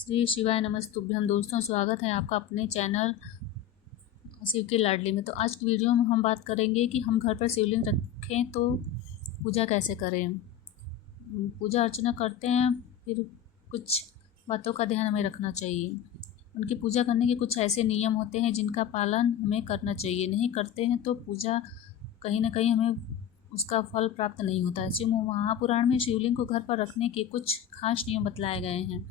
श्री शिवाय नमस्तुभ्यम। दोस्तों, स्वागत है आपका अपने चैनल शिव की लाडली में। तो आज की वीडियो में हम बात करेंगे कि हम घर पर शिवलिंग रखें तो पूजा कैसे करें। पूजा अर्चना करते हैं, फिर कुछ बातों का ध्यान हमें रखना चाहिए। उनकी पूजा करने के कुछ ऐसे नियम होते हैं जिनका पालन हमें करना चाहिए। नहीं करते हैं तो पूजा कहीं ना कहीं हमें उसका फल प्राप्त नहीं होता है। शिव महापुराण में शिवलिंग को घर पर रखने के कुछ खास नियम बतलाए गए हैं,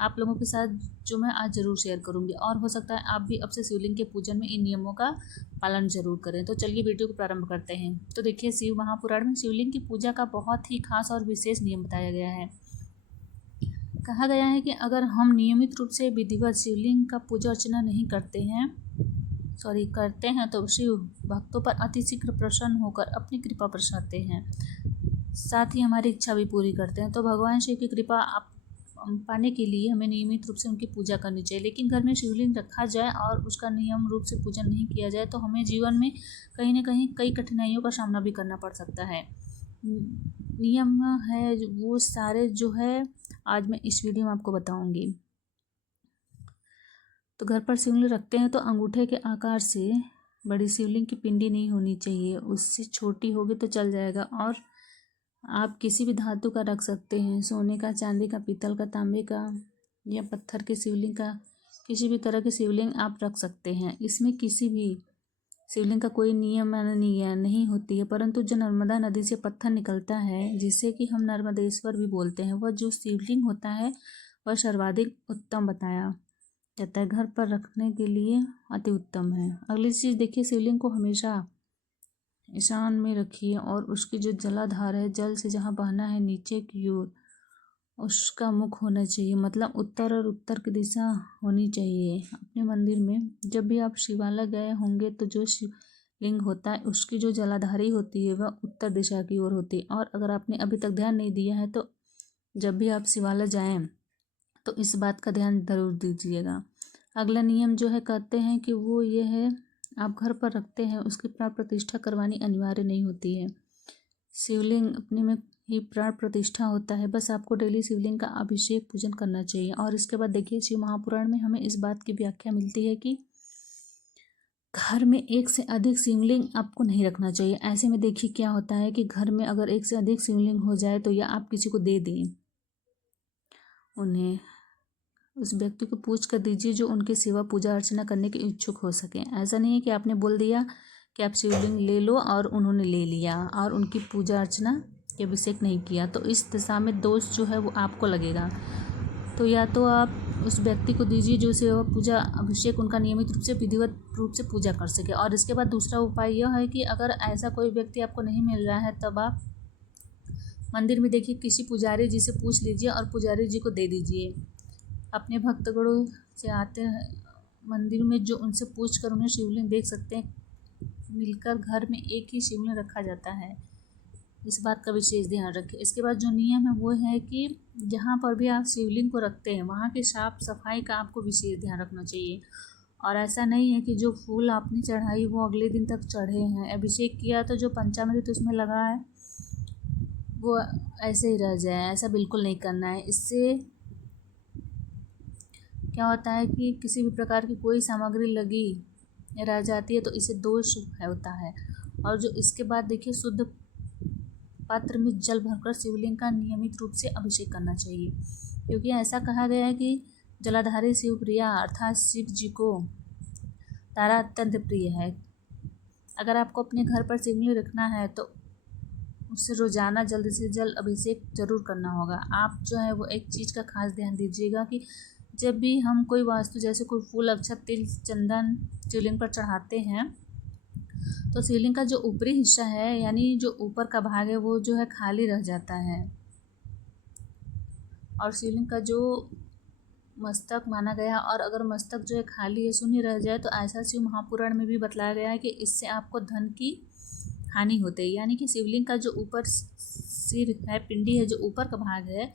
आप लोगों के साथ जो मैं आज ज़रूर शेयर करूंगी। और हो सकता है आप भी अब से शिवलिंग के पूजन में इन नियमों का पालन जरूर करें। तो चलिए वीडियो को प्रारंभ करते हैं। तो देखिए, शिव महापुराण में शिवलिंग की पूजा का बहुत ही खास और विशेष नियम बताया गया है। कहा गया है कि अगर हम नियमित रूप से विधिवत शिवलिंग का पूजा अर्चना नहीं करते हैं तो शिव भक्तों पर अतिशीघ्र प्रसन्न होकर अपनी कृपा बरसाते हैं, साथ ही हमारी इच्छा भी पूरी करते हैं। तो भगवान शिव की कृपा पाने के लिए हमें नियमित रूप से उनकी पूजा करनी चाहिए। लेकिन घर में शिवलिंग रखा जाए और उसका नियम रूप से पूजन नहीं किया जाए तो हमें जीवन में कहीं ना कहीं कई कठिनाइयों का सामना भी करना पड़ सकता है। नियम है वो सारे जो है आज मैं इस वीडियो में आपको बताऊंगी। तो घर पर शिवलिंग रखते हैं तो अंगूठे के आकार से बड़ी शिवलिंग की पिंडी नहीं होनी चाहिए, उससे छोटी होगी तो चल जाएगा। और आप किसी भी धातु का रख सकते हैं, सोने का, चांदी का, पीतल का, तांबे का या पत्थर के शिवलिंग का, किसी भी तरह के शिवलिंग आप रख सकते हैं। इसमें किसी भी शिवलिंग का कोई नियम नहीं होती है, परंतु जो नर्मदा नदी से पत्थर निकलता है जिसे कि हम नर्मदेश्वर भी बोलते हैं, वह जो शिवलिंग होता है वह सर्वाधिक उत्तम बताया जाता है, घर पर रखने के लिए अति उत्तम है। अगली चीज़ देखिए, शिवलिंग को हमेशा ईशान में रखिए और उसकी जो जलाधार है, जल से जहाँ बहना है नीचे की ओर, उसका मुख होना चाहिए, मतलब उत्तर और उत्तर की दिशा होनी चाहिए। अपने मंदिर में जब भी आप शिवालय गए होंगे तो जो शिवलिंग होता है उसकी जो जलाधारी होती है वह उत्तर दिशा की ओर होती है। और अगर आपने अभी तक ध्यान नहीं दिया है तो जब भी आप शिवालय जाएं तो इस बात का ध्यान जरूर दीजिएगा। अगला नियम जो है कहते हैं कि वो ये है, आप घर पर रखते हैं उसकी प्राण प्रतिष्ठा करवानी अनिवार्य नहीं होती है। शिवलिंग अपने में ही प्राण प्रतिष्ठा होता है, बस आपको डेली शिवलिंग का अभिषेक पूजन करना चाहिए। और इसके बाद देखिए, शिव महापुराण में हमें इस बात की व्याख्या मिलती है कि घर में एक से अधिक शिवलिंग आपको नहीं रखना चाहिए। ऐसे में देखिए क्या होता है कि घर में अगर एक से अधिक शिवलिंग हो जाए तो या आप किसी को दे दें, उन्हें उस व्यक्ति को पूछ कर दीजिए जो उनकी सेवा पूजा अर्चना करने के इच्छुक हो सके। ऐसा नहीं है कि आपने बोल दिया कि आप शिवलिंग ले लो और उन्होंने ले लिया और उनकी पूजा अर्चना के अभिषेक नहीं किया, तो इस दिशा में दोष जो है वो आपको लगेगा। तो या तो आप उस व्यक्ति को दीजिए जो सेवा पूजा अभिषेक उनका नियमित रूप से विधिवत रूप से पूजा कर सके। और इसके बाद दूसरा उपाय यह है कि अगर ऐसा कोई व्यक्ति आपको नहीं मिल रहा है तब आप मंदिर में देखिए किसी पुजारी जी से पूछ लीजिए और पुजारी जी को दे दीजिए। अपने भक्तगणों से आते हैं मंदिर में जो उनसे पूछ कर उन्हें शिवलिंग देख सकते हैं। मिलकर घर में एक ही शिवलिंग रखा जाता है, इस बात का विशेष ध्यान रखें। इसके बाद जो नियम है वो है कि जहाँ पर भी आप शिवलिंग को रखते हैं वहाँ की साफ सफाई का आपको विशेष ध्यान रखना चाहिए। और ऐसा नहीं है कि जो फूल आपने चढ़ाई वो अगले दिन तक चढ़े हैं, अभिषेक किया तो जो पंचामृत उसमें लगा है वो ऐसे ही रह जाए, ऐसा बिल्कुल नहीं करना है। इससे क्या होता है कि किसी भी प्रकार की कोई सामग्री लगी रह जाती है तो इसे दोष होता है। और जो इसके बाद देखिए, शुद्ध पात्र में जल भरकर शिवलिंग का नियमित रूप से अभिषेक करना चाहिए, क्योंकि ऐसा कहा गया है कि जलाधारी शिवप्रिया अर्थात शिव जी को तारा अत्यंत प्रिय है। अगर आपको अपने घर पर शिवलिंग रखना है तो उससे रोजाना जल्द से जल्द अभिषेक जरूर करना होगा। आप जो है वो एक चीज़ का खास ध्यान दीजिएगा कि जब भी हम कोई वास्तु जैसे कोई फूल, अक्षत, तिल, चंदन शिवलिंग पर चढ़ाते हैं तो शिवलिंग का जो ऊपरी हिस्सा है यानी जो ऊपर का भाग है वो जो है खाली रह जाता है। और शिवलिंग का जो मस्तक माना गया, और अगर मस्तक जो है खाली है, शून्य रह जाए, तो ऐसा शिव महापुराण में भी बतलाया गया है कि इससे आपको धन की हानि होती है। यानी कि शिवलिंग का जो ऊपर सिर है, पिंडी है, जो ऊपर का भाग है,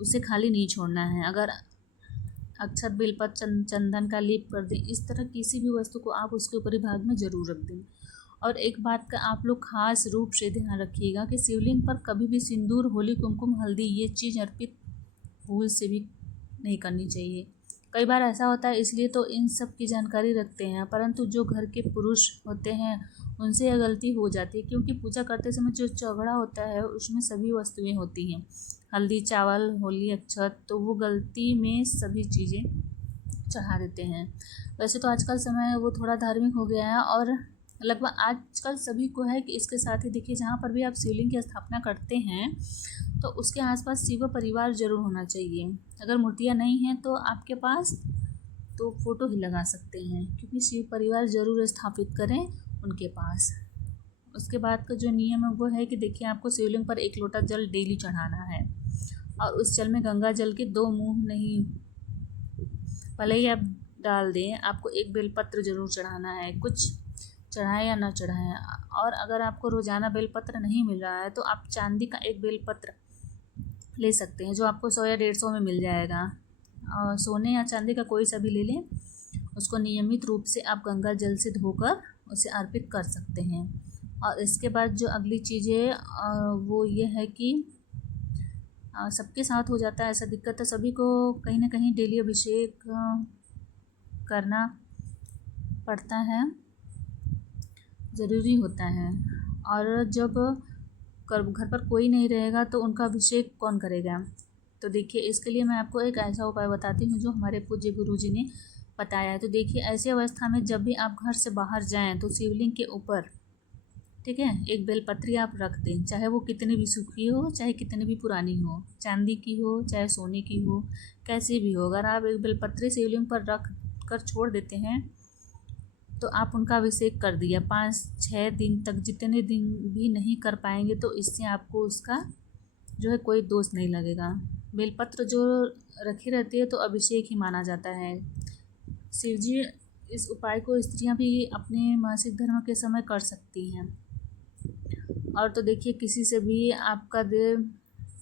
उसे खाली नहीं छोड़ना है। अगर अक्षत, बेलपत्र, चंदन का लेप कर दें, इस तरह किसी भी वस्तु को आप उसके ऊपरी भाग में जरूर रख दें। और एक बात का आप लोग खास रूप से ध्यान रखिएगा कि शिवलिंग पर कभी भी सिंदूर, होली, कुमकुम, हल्दी ये चीज़ अर्पित भूल से भी नहीं करनी चाहिए। कई बार ऐसा होता है, इसलिए तो इन सब की जानकारी रखते हैं, परंतु जो घर के पुरुष होते हैं उनसे यह गलती हो जाती है, क्योंकि पूजा करते समय जो चौघड़ा होता है उसमें सभी वस्तुएं होती हैं, हल्दी, चावल, होली, अक्षत, तो वो गलती में सभी चीज़ें चढ़ा देते हैं। वैसे तो आजकल समय वो थोड़ा धार्मिक हो गया है और लगभग आजकल सभी को है कि इसके साथ ही देखिए, जहाँ पर भी आप शिवलिंग की स्थापना करते हैं तो उसके आसपास शिव परिवार जरूर होना चाहिए। अगर मूर्तियाँ नहीं हैं तो आपके पास तो फ़ोटो ही लगा सकते हैं, क्योंकि शिव परिवार ज़रूर स्थापित करें उनके पास। उसके बाद का जो नियम है वो है कि देखिए, आपको शिवलिंग पर 1 लोटा जल डेली चढ़ाना है और उस जल में गंगा जल के 2 मुँह नहीं, भले ही आप डाल दें, आपको 1 बेलपत्र ज़रूर चढ़ाना है, कुछ चढ़ाएं या ना चढ़ाएं। और अगर आपको रोज़ाना बेलपत्र नहीं मिल रहा है तो आप चांदी का 1 बेलपत्र ले सकते हैं, जो आपको 100 या 150 में मिल जाएगा। और सोने या चांदी का कोई सा भी ले लें, उसको नियमित रूप से आप गंगा जल से धोकर उसे अर्पित कर सकते हैं। और इसके बाद जो अगली चीज़ है वो ये है कि सबके साथ हो जाता है ऐसा दिक्कत है, सभी को कहीं ना कहीं डेली अभिषेक करना पड़ता है, ज़रूरी होता है। और जब घर पर कोई नहीं रहेगा तो उनका अभिषेक कौन करेगा? तो देखिए, इसके लिए मैं आपको एक ऐसा उपाय बताती हूँ जो हमारे पूज्य गुरुजी ने बताया है। तो देखिए, ऐसी अवस्था में जब भी आप घर से बाहर जाएं तो शिवलिंग के ऊपर, ठीक है, 1 बेलपत्री आप रख दें, चाहे वो कितनी भी सूखी हो, चाहे कितनी भी पुरानी हो, चांदी की हो चाहे सोने की हो, कैसी भी हो। अगर आप 1 बेलपत्री शिवलिंग पर रख कर छोड़ देते हैं तो आप उनका अभिषेक कर दिया। 5-6 दिन तक, जितने दिन भी नहीं कर पाएंगे तो इससे आपको उसका जो है कोई दोष नहीं लगेगा। बेलपत्र जो रखी रहती है तो अभिषेक ही माना जाता है। शिवजी, इस उपाय को स्त्रियां भी अपने मासिक धर्म के समय कर सकती हैं। और तो देखिए, किसी से भी आपका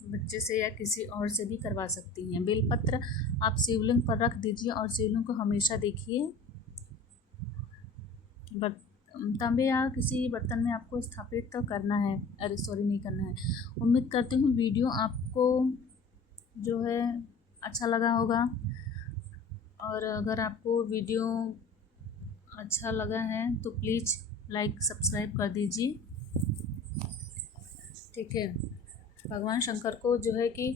बच्चे से या किसी और से भी करवा सकती हैं। बेलपत्र आप शिवलिंग पर रख दीजिए और शिवलिंग को हमेशा देखिए तांबे या किसी बर्तन में आपको स्थापित तो करना है, नहीं करना है। उम्मीद करती हूँ वीडियो आपको जो है अच्छा लगा होगा, और अगर आपको वीडियो अच्छा लगा है तो प्लीज़ लाइक सब्सक्राइब कर दीजिए, ठीक है। भगवान शंकर को जो है कि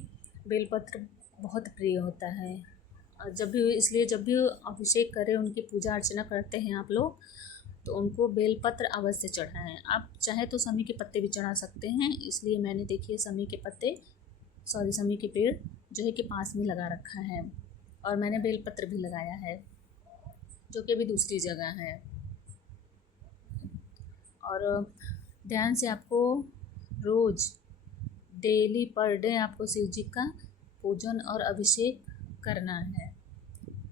बेलपत्र बहुत प्रिय होता है, और जब भी अभिषेक करें, उनकी पूजा अर्चना करते हैं आप लोग, तो उनको बेलपत्र अवश्य चढ़ाएं। आप चाहे तो समी के पत्ते भी चढ़ा सकते हैं, इसलिए मैंने देखिए समी के पेड़ जो है कि पास में लगा रखा है, और मैंने बेलपत्र भी लगाया है जो कि अभी दूसरी जगह है। और ध्यान से आपको रोज़ डेली पर डे आपको शिव जी का पूजन और अभिषेक करना है,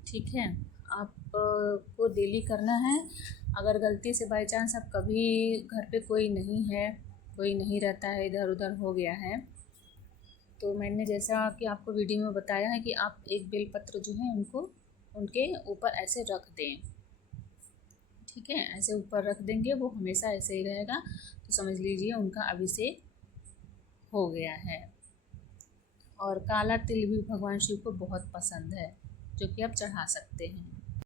ठीक है। आपको डेली करना है। अगर गलती से बाई चांस आप कभी घर पे कोई नहीं रहता है, इधर उधर हो गया है, तो मैंने जैसा कि आपको वीडियो में बताया है कि आप 1 बेलपत्र जो है उनके ऊपर ऐसे रख दें, ठीक है। ऐसे ऊपर रख देंगे, वो हमेशा ऐसे ही रहेगा, तो समझ लीजिए उनका अभिषेक हो गया है। और काला तिल भी भगवान शिव को बहुत पसंद है, जो कि आप चढ़ा सकते हैं।